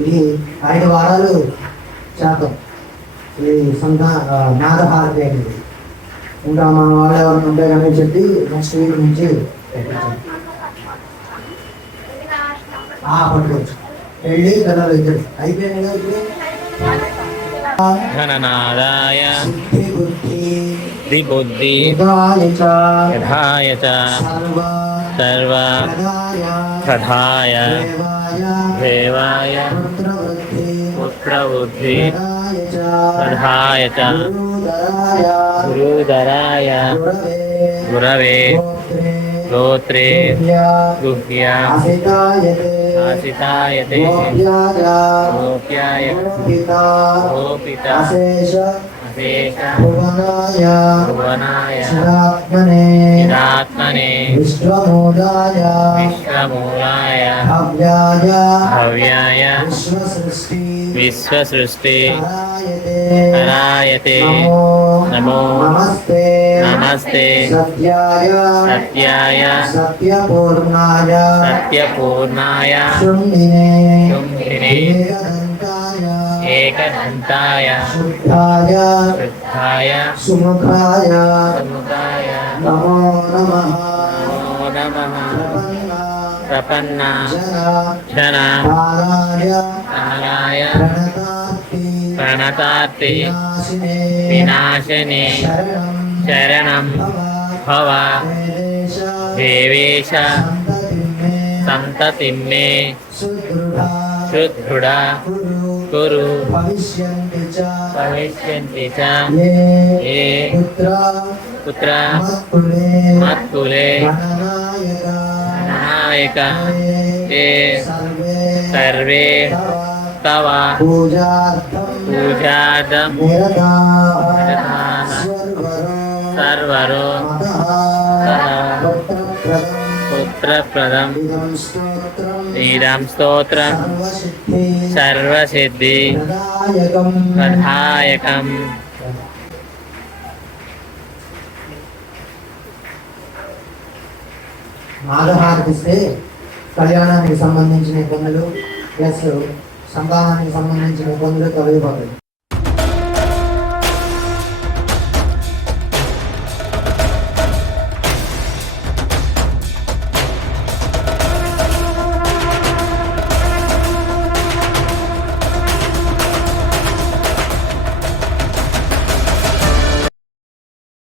ఇది 5 వారాలు శాతం ఇది సొంత నాగహారతి అనేది. ఇంకా మన వాళ్ళు ఎవరైనా ఉంటే కానీ చెప్పి నెక్స్ట్ వీక్ నుంచి పట్టుకోవచ్చు. వెళ్ళి పిల్లలు ఇద్దరు అయిపోయింది కదా ఇప్పుడు. ఘననాదాయ బుద్ధి యథాయ చ సర్వ ప్రధాయ దేవాయ పుత్రబుద్ధి ప్రధాయ చ గురుధరాయ గురవే గోత్రే గుహ్యా ఆసితాయతే గోప్యాయ గోపిత అశేష భువనాయ చిదాత్మనే విశ్వమూలాయ భవ్యాయ విశ్వసృష్టి కరాయతే నమో నమస్తే సత్యాయ సత్యపూర్ణాయ శుంభినే ఏకదంతాయ శుద్ధాయ సుముఖాయ నమో నమః ప్రపన్న జన నారాయ ప్రణతార్తి వినాశినే శరణం భవ దేవేశ సంతతిం మే సుదృఢ కురు భవిష్యంతి చ ఏ పుత్ర మత్కులే నాయక ఏ సర్వే తవ పూజార్థం సర్వరో పుత్రప్రదం శ్రీరామ్ స్తోత్రం సర్వసిద్ధి ప్రదాయకం. నాగహారతిస్తే కళ్యాణానికి సంబంధించిన ఇబ్బందులు ప్లస్ సంభావానికి సంబంధించిన ఇబ్బందులు తొలగిపోతాయి.